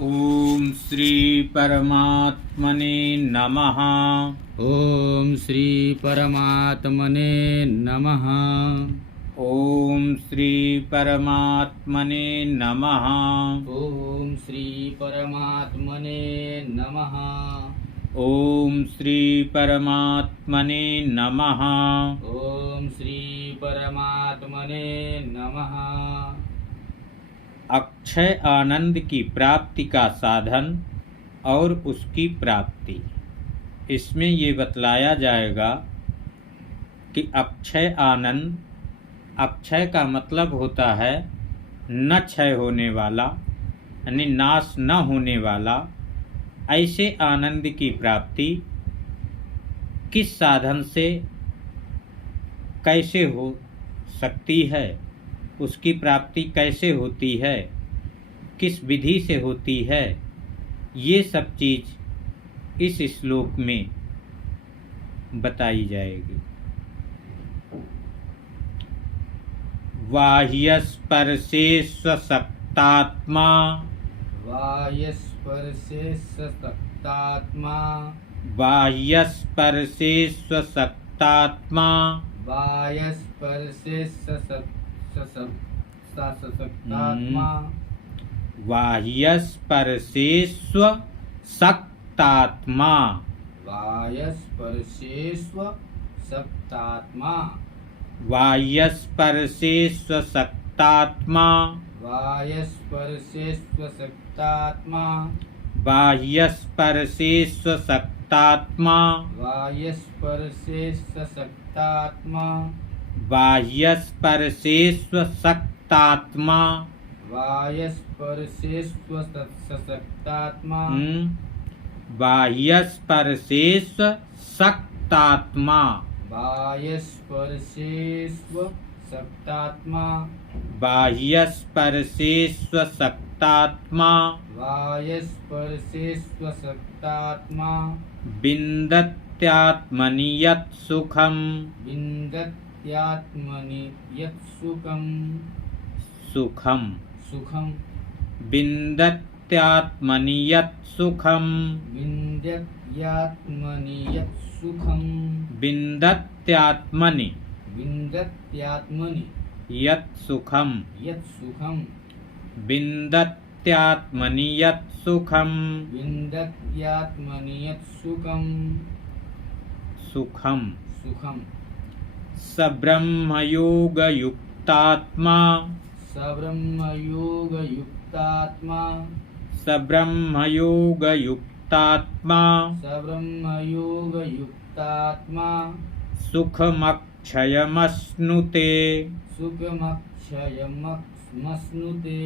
ओम श्री परमात्मने नमः। ओम श्री परमात्मने नमः। ओम श्री परमात्मने नमः। ओम श्री परमात्मने नमः। ओम श्री परमात्मने नमः। ओम श्री परमात्मने नमः। अक्षय आनंद की प्राप्ति का साधन और उसकी प्राप्ति, इसमें ये बतलाया जाएगा कि अक्षय आनंद, अक्षय का मतलब होता है न क्षय होने वाला, यानी नाश न होने वाला। ऐसे आनंद की प्राप्ति किस साधन से कैसे हो सकती है, उसकी प्राप्ति कैसे होती है, किस विधि से होती है, ये सब चीज इस श्लोक में बताई जाएगी। बाह्यस्पर्शे स्वशक्तात्मा, बाह्यस्पर्शे सशक्तात्मा, बाह्यस्पर्शे स्वशक्तात्मा, बाह्यस्पर्शे सशक्तात्मा, बाह्यस्पर्शे स्वशक्तात्मा, बाह्यस्पर्शे स्वशक्तात्मा, बाह्यस्पर्शे स्वशक्तात्मा, बाह्यस्पर्शे स्वशक्तात्मा, बाह्यस्पर्शे स्वशक्तात्मा, बाह्यस्पर्शे सशक्तात्मा, बाह्यस्पर्शे स्वशक्तात्मा, बाह्यस्पर्शे स्वसशक्तात्मा, बाह्यस्पर्शे स्वशक्तात्मा, बाह्यस्पर्शे स्वशक्तात्मा, बाह्यस्पर्शे स्वशक्तात्मा, बाह्यस्पर्शे स्वशक्तात्मा, विन्दत्यात्मनि यत् सुखम्, विन्दत्यात्मनि यत् सुखम्, सुखम्, सुखम्, विन्दत्यात्मनि यत् सुखम्, विन्दत्यात्मनि यत् सुखम्, विन्दत्यात्मनि विन्दत्यात्मनि यत् सुखम्, यत् सुखम्, विन्दत्यात्मनि यत् सुखम्, विन्दत्यात्मनि यत् सुखम्, सुखम्, सुखम्, स ब्रह्मयोगयुक्तात्मा, सब्रह्मयोगयुक्तात्मा, स ब्रह्मयोगयुक्तात्मा, सब्रह्मयोगयुक्तात्मा, सुखमक्षयमश्नुते, सुखमक्षयमश्नुते,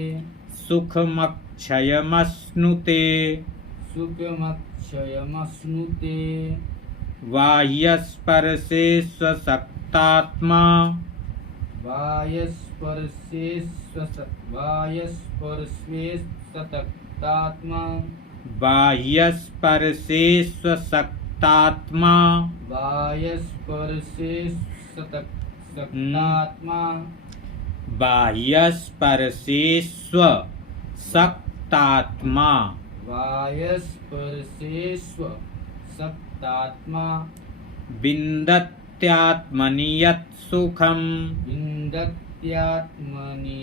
सुखमक्षयमश्नुते, सुखमक्षयमश्नुते, बाह्यस्पर्शे स्वशक्तात्मा, बाह्यस्पर्शे सशक्तात्मा, बाह्यस्पर्शे स्वशक्तात्मा, बाह्यस्पर्शे सशक्तात्मा, बाह्यस्पर्शे स्वशक्तात्मा, बाह्यस्पर्शे स्वशक्तात्मा, विन्दत्यात्मनि यत् सुखम्, विन्दत्यात्मनि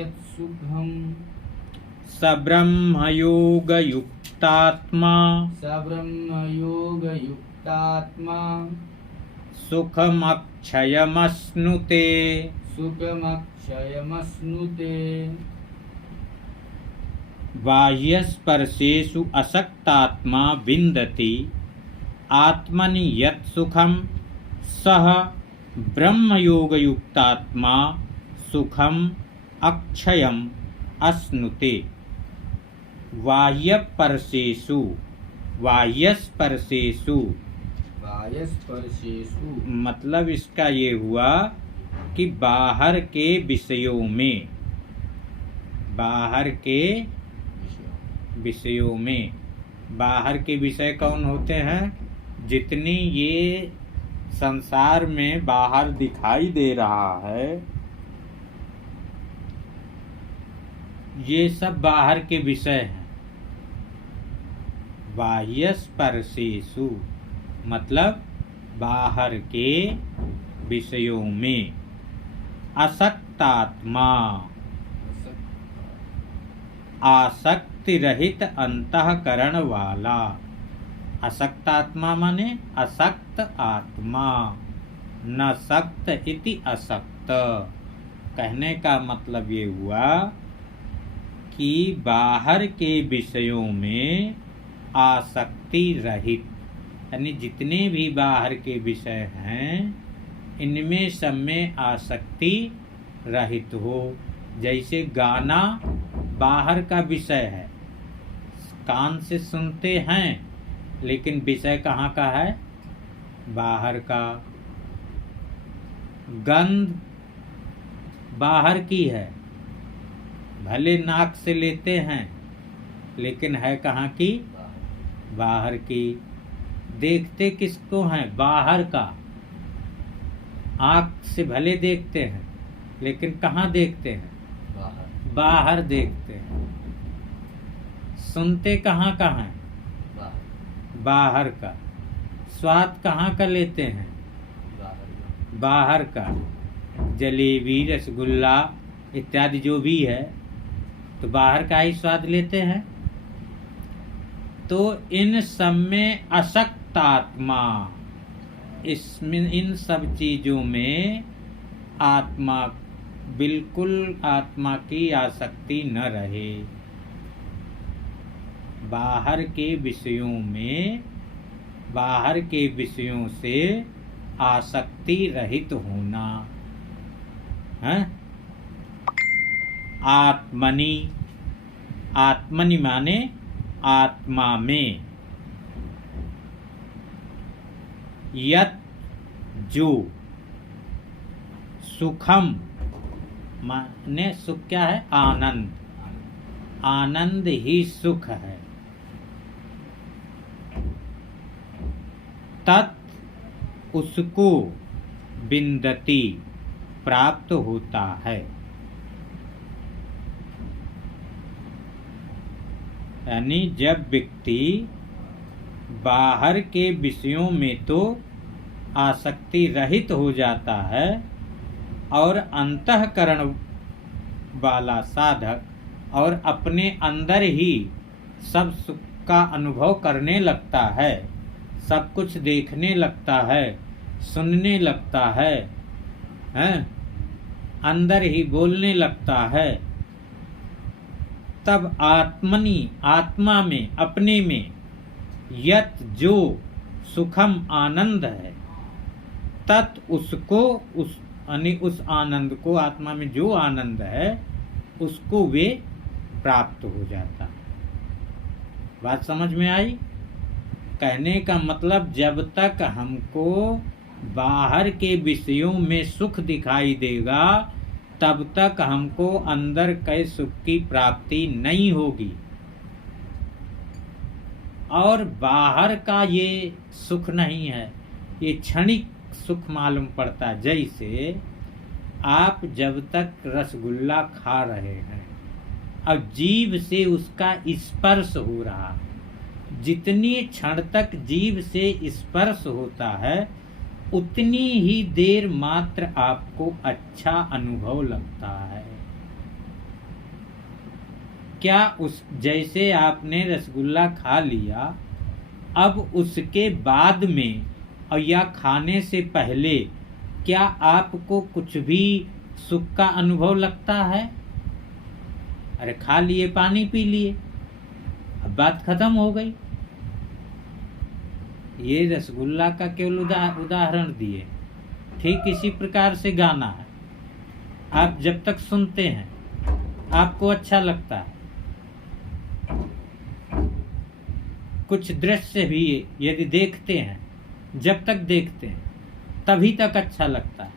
यत् सुखम्, स ब्रह्मयोगयुक्तात्मा, सब्रह्मयोगयुक्तात्मा, सुखमक्षयमश्नुते, सुखमक्षयमश्नुते, बाह्यस्पर्शेषु अशक्तात्मा विन्दति आत्मनि यत् सुखम्, सः ब्रह्मयोगयुक्तात्मा सुखम् अक्षयम् अश्नुते। बाह्यस्पर्शेषु, बाह्यस्पर्शेषु बाह्यस्पर्शेषु मतलब इसका ये हुआ कि बाहर के विषयों में, बाहर के विषयों में, बाहर के विषय कौन होते हैं? जितनी ये संसार में बाहर दिखाई दे रहा है, ये सब बाहर के विषय हैं। बाह्यस्पर्शेषु मतलब बाहर के विषयों में। असक्तात्मा आसक्ति रहित अंतःकरण वाला। असक्तात्मा माने असक्त आत्मा, न सक्त इति असक्त। कहने का मतलब ये हुआ कि बाहर के विषयों में आसक्ति रहित, यानी जितने भी बाहर के विषय हैं इनमें सब में आसक्ति रहित हो। जैसे गाना बाहर का विषय है, कान से सुनते हैं लेकिन विषय कहाँ का है? बाहर का। गंध बाहर की है, भले नाक से लेते हैं लेकिन है कहाँ की? बाहर की। देखते किसको हैं? बाहर का। आँख से भले देखते हैं लेकिन कहाँ देखते हैं? बाहर देखते हैं। सुनते कहाँ का हैं? बाहर का। स्वाद कहाँ का लेते हैं? बाहर का। जलेबी, रसगुल्ला इत्यादि जो भी है तो बाहर का ही स्वाद लेते हैं। तो इन सब में असक्त आत्मा, इसमें इन सब चीजों में आत्मा बिल्कुल आत्मा की आसक्ति न रहे। बाहर के विषयों में, बाहर के विषयों से आसक्ति रहित होना है। आत्मनि, आत्मनि माने आत्मा में। यत जो, सुखम माने सुख क्या है? आनंद। आनंद ही सुख है। तत् उसको विन्दति प्राप्त होता है। यानी जब व्यक्ति बाहर के विषयों में तो आसक्ति रहित हो जाता है और अंतःकरण वाला साधक और अपने अंदर ही सब सुख का अनुभव करने लगता है, सब कुछ देखने लगता है, सुनने लगता है, अंदर ही बोलने लगता है, तब आत्मनि, आत्मा में, अपने में यत जो सुखम आनंद है, तत् उसको, उस आनंद को, आत्मा में जो आनंद है उसको वे प्राप्त हो जाता है। बात समझ में आई? कहने का मतलब जब तक हमको बाहर के विषयों में सुख दिखाई देगा तब तक हमको अंदर के सुख की प्राप्ति नहीं होगी। और बाहर का ये सुख नहीं है, ये क्षणिक सुख मालूम पड़ता है। जैसे आप जब तक रसगुल्ला खा रहे हैं, अब जीभ से उसका स्पर्श हो रहा है, जितनी क्षण तक जीभ से स्पर्श होता है उतनी ही देर मात्र आपको अच्छा अनुभव लगता है। क्या उस जैसे आपने रसगुल्ला खा लिया, अब उसके बाद में और या खाने से पहले क्या आपको कुछ भी सुख का अनुभव लगता है? अरे खा लिए, पानी पी लिए, अब बात खत्म हो गई। ये रसगुल्ला का केवल उदाहरण दिए। ठीक इसी प्रकार से गाना है, आप जब तक सुनते हैं आपको अच्छा लगता है, कुछ दृश्य भी यदि देखते हैं, जब तक देखते हैं तभी तक अच्छा लगता है,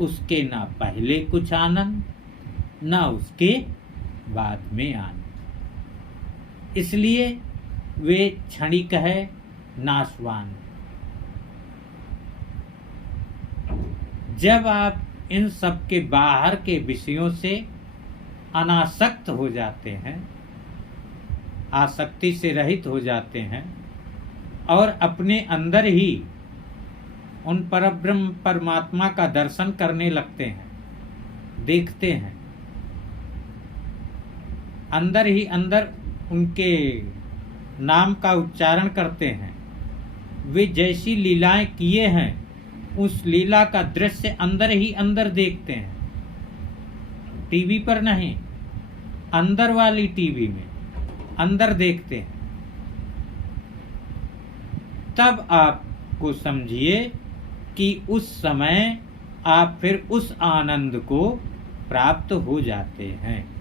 उसके ना पहले कुछ आनंद ना उसके बाद में आनंद। इसलिए वे क्षणिक है, नाशवान। जब आप इन सब के बाहर के विषयों से अनासक्त हो जाते हैं आसक्ति से रहित हो जाते हैं और अपने अंदर ही उन परब्रह्म परमात्मा का दर्शन करने लगते हैं, देखते हैं, अंदर ही अंदर उनके नाम का उच्चारण करते हैं। वे जैसी लीलाएं किए हैं उस लीला का दृश्य अंदर ही अंदर देखते हैं, टीवी पर नहीं, अंदर वाली टीवी में अंदर देखते हैं। तब आपको समझिए कि उस समय आप फिर उस आनंद को प्राप्त हो जाते हैं।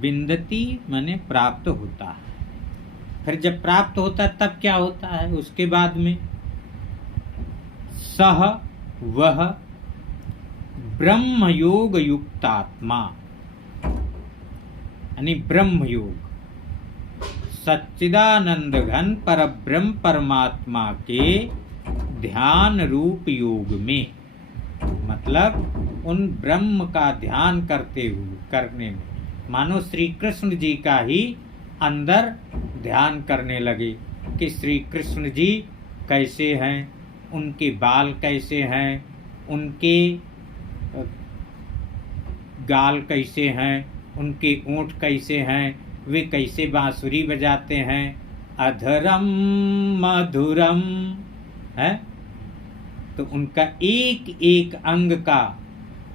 विन्दति माने प्राप्त होता है। फिर जब प्राप्त होता है तब क्या होता है उसके बाद में? सह वह ब्रह्म योग युक्तात्मा, यानी ब्रह्म योग, सच्चिदानंद घन परब्रह्म परमात्मा के ध्यान रूप योग में, मतलब उन ब्रह्म का ध्यान करने में, मानो श्री कृष्ण जी का ही अंदर ध्यान करने लगे कि श्री कृष्ण जी कैसे हैं, उनके बाल कैसे हैं, उनके गाल कैसे हैं, उनके ओंठ कैसे हैं, वे कैसे बांसुरी बजाते हैं, अधरम मधुरम है। तो उनका एक एक अंग का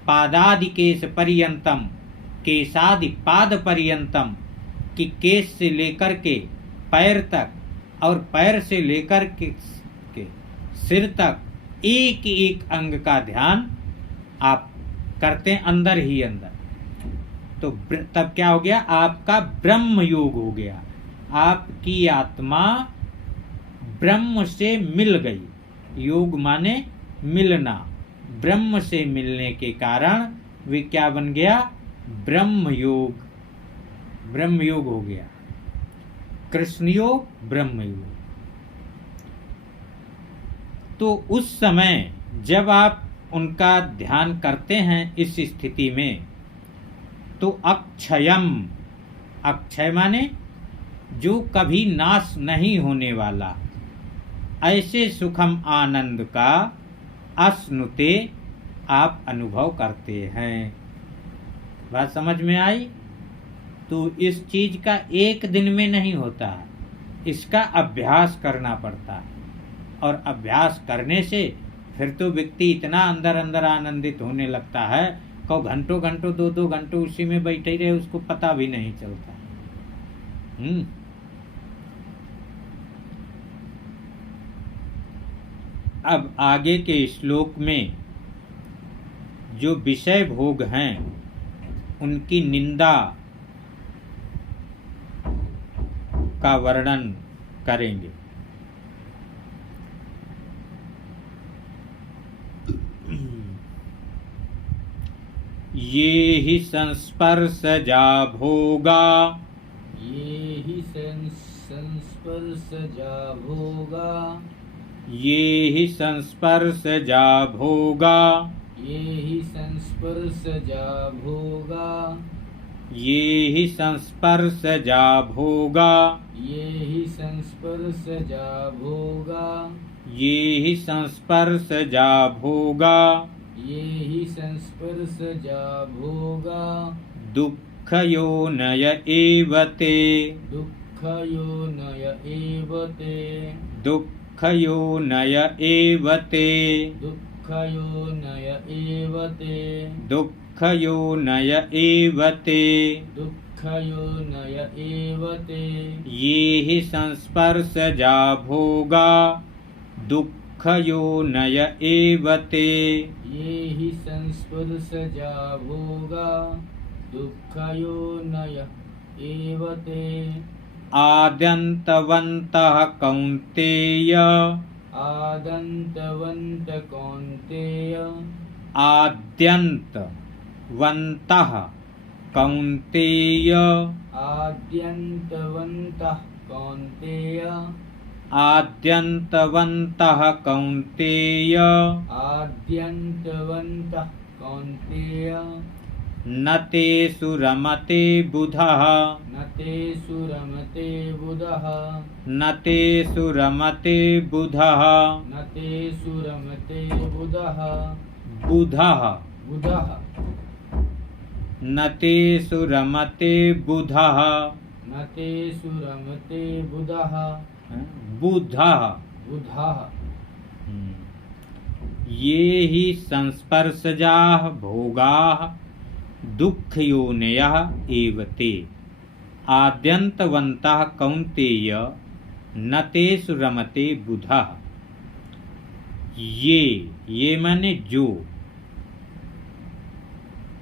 पादादि केश पर्यंतम, केशादि पाद पर्यंतम, कि केश से लेकर के पैर तक और पैर से लेकर के सिर तक एक एक अंग का ध्यान आप करते हैं अंदर ही अंदर। तो तब क्या हो गया? आपका ब्रह्म योग हो गया, आपकी आत्मा ब्रह्म से मिल गई। योग माने मिलना, ब्रह्म से मिलने के कारण वे क्या बन गया? ब्रह्म योग। ब्रह्म योग हो गया, कृष्ण योग, ब्रह्म योग। तो उस समय जब आप उनका ध्यान करते हैं इस स्थिति में, तो अक्षयम, अक्षय माने जो कभी नाश नहीं होने वाला, ऐसे सुखम आनंद का अश्नुते आप अनुभव करते हैं। बात समझ में आई? तो इस चीज का एक दिन में नहीं होता, इसका अभ्यास करना पड़ता है। और अभ्यास करने से फिर तो व्यक्ति इतना अंदर अंदर आनंदित होने लगता है कि घंटों घंटों 2-2 घंटों उसी में बैठे रहे, उसको पता भी नहीं चलता। अब आगे के श्लोक में जो विषय भोग हैं उनकी निंदा का वर्णन करेंगे। ये ही संस्पर्शजा भोगा, ये ही संस्पर्शजा भोगा, ये ही संस्पर्शजा भोगा, ये ही संस्पर्शजा भोगा, ये ही संस्पर्शजा भोगा, ये ही संस्पर्शजा भोगा, ये ही संस्पर्शजा भोगा, ये ही संस्पर्शजा भोगा, दुःखयोनय एव ते, दुःखयोनय एव ते, दुःखयोनय एव ते, दुःखयोनय एव ते, दुःखयोनय एव ते, दुःखयोनय एव ते, ये हि संस्पर्शजा भोगा, दुःखयोनय एव ते, ये ही संस्पर्शजा भोगा, दुःखयोनय एव ते, आद्यन्तवन्तः कौन्तेय, आदन्तवन्त कौन्तेय, आद्यन्तवन्तः कौन्तेय, आद्यन्तवन्तः कौन्तेय, आद्यन्तवन्तः कौन्तेय, आद्यन्तवन्तः कौन्तेय, न तेषु रमते बुधः न तेषु रमते बुधः न तेषु रमते बुधः न तेषु रमते बुधः बुधः बुधः न तेषु रमते बुधः न तेषु रमते बुधः बुधः बुधः ये हि संस्पर्शजाः भोगाः दुःखयोनयः एव ते आद्यन्तवन्तः कौन्तेय न तेषु रमते बुधः। ये माने जो,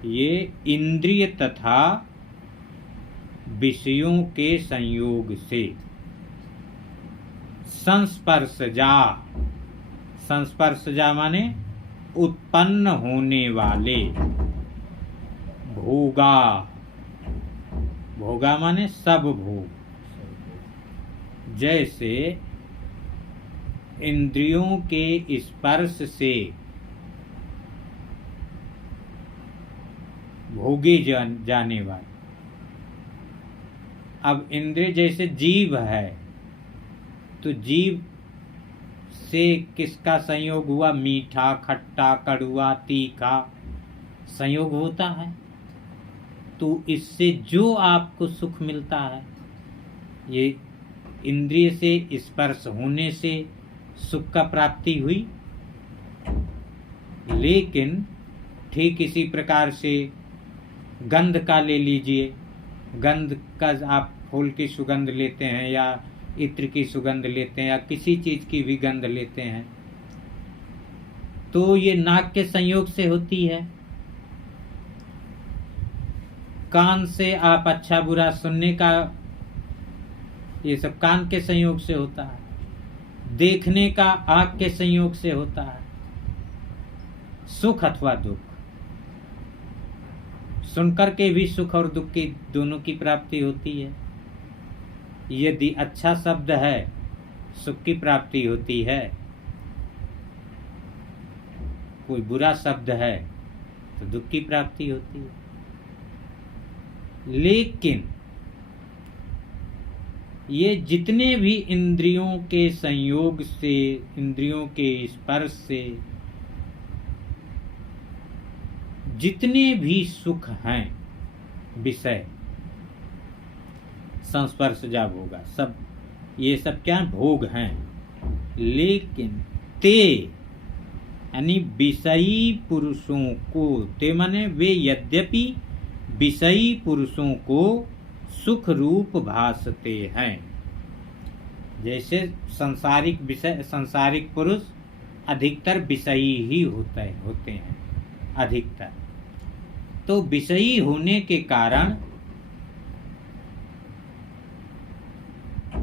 ये इंद्रिय तथा विषयों के संयोग से संस्पर्शजा माने उत्पन्न होने वाले, भोगा माने सब भोग, जैसे इंद्रियों के स्पर्श से भोगे जाने वाले। अब इंद्रिय जैसे जीव है, तो जीव से किसका संयोग हुआ? मीठा, खट्टा, कड़वा, तीखा संयोग होता है, तो इससे जो आपको सुख मिलता है, ये इंद्रिय से स्पर्श होने से सुख का प्राप्ति हुई। लेकिन ठीक इसी प्रकार से गंध का ले लीजिए, गंध का आप फूल की सुगंध लेते हैं या इत्र की सुगंध लेते हैं या किसी चीज की भी गंध लेते हैं, तो ये नाक के संयोग से होती है। कान से आप अच्छा बुरा सुनने का, ये सब कान के संयोग से होता है। देखने का आँख के संयोग से होता है। सुख अथवा दुख, सुनकर के भी सुख और दुख की दोनों की प्राप्ति होती है। यदि अच्छा शब्द है, सुख की प्राप्ति होती है। कोई बुरा शब्द है तो दुख की प्राप्ति होती है। लेकिन ये जितने भी इंद्रियों के संयोग से, इंद्रियों के स्पर्श से जितने भी सुख हैं, विषय संस्पर्शजा भोगा, सब ये सब क्या भोग हैं। लेकिन ते यानी विषयी पुरुषों को, ते माने वे यद्यपि विषयी पुरुषों को सुख रूप भासते हैं। जैसे सांसारिक विषय, सांसारिक पुरुष अधिकतर विषयी ही होते हैं अधिकतर। तो विषयी होने के कारण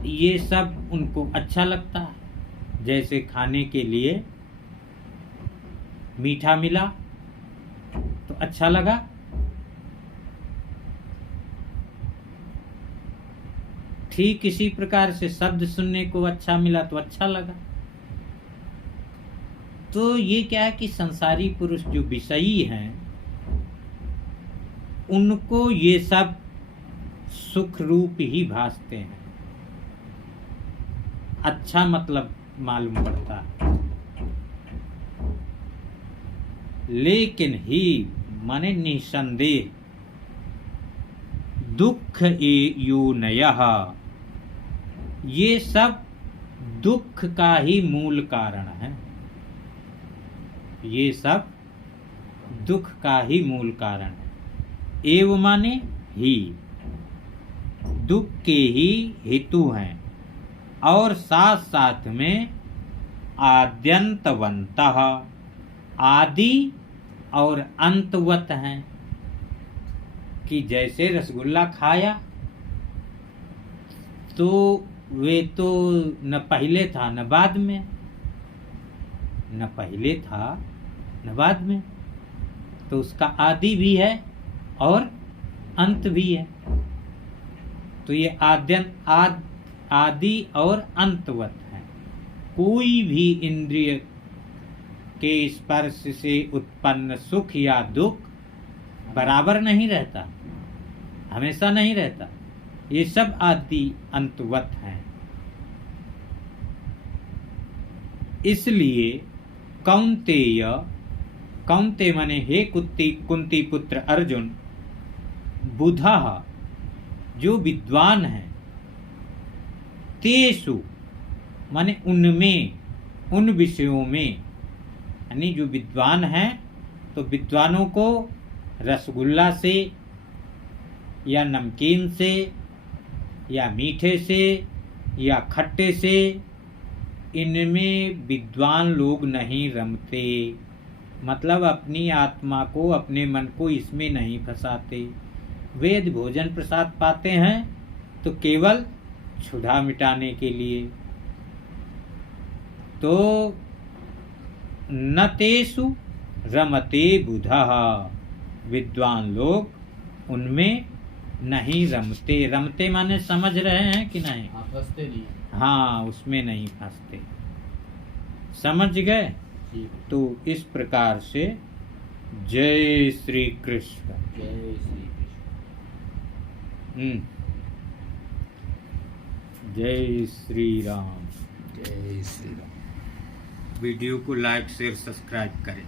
ये सब उनको अच्छा लगता है। जैसे खाने के लिए मीठा मिला तो अच्छा लगा, ठीक इसी प्रकार से शब्द सुनने को अच्छा मिला तो अच्छा लगा। तो ये क्या है कि संसारी पुरुष जो विषयी हैं, उनको ये सब सुख रूप ही भासते हैं। अच्छा मतलब मालूम पड़ता है। लेकिन ही माने निसंदेह दुख योनयः, ये सब दुख का ही मूल कारण है। ये सब दुख का ही मूल कारण है। एव माने ही, दुख के ही हेतु हैं और साथ साथ में आद्यंतवन्तः, आदि और अंतवत हैं। कि जैसे रसगुल्ला खाया तो वे तो न पहले था न बाद में, न पहले था न बाद में, तो उसका आदि भी है और अंत भी है। तो ये आदि और अंतवत है। कोई भी इंद्रिय के स्पर्श से उत्पन्न सुख या दुख बराबर नहीं रहता, हमेशा नहीं रहता। ये सब आदि अंतवत हैं। इसलिए कौन्तेय, कौन्ते माने हे कुंती पुत्र अर्जुन, बुधः जो विद्वान है, तेषु माने उनमें, उन विषयों में, यानी जो विद्वान हैं तो विद्वानों को रसगुल्ला से या नमकीन से या मीठे से या खट्टे से, इनमें विद्वान लोग नहीं रमते। मतलब अपनी आत्मा को, अपने मन को इसमें नहीं फंसाते। वे यदि भोजन प्रसाद पाते हैं तो केवल क्षुधा मिटाने के लिए। तो न तेषु रमते बुधः, विद्वान लोग उनमें नहीं रमते। रमते माने समझ रहे हैं कि नहीं? हाँ, फंसते नहीं। हाँ, उसमें नहीं फंसते। समझ गए? तो इस प्रकार से जय श्री कृष्ण। जय श्री कृष्ण। जय श्री राम। जय श्री राम। वीडियो को लाइक शेयर सब्सक्राइब करें।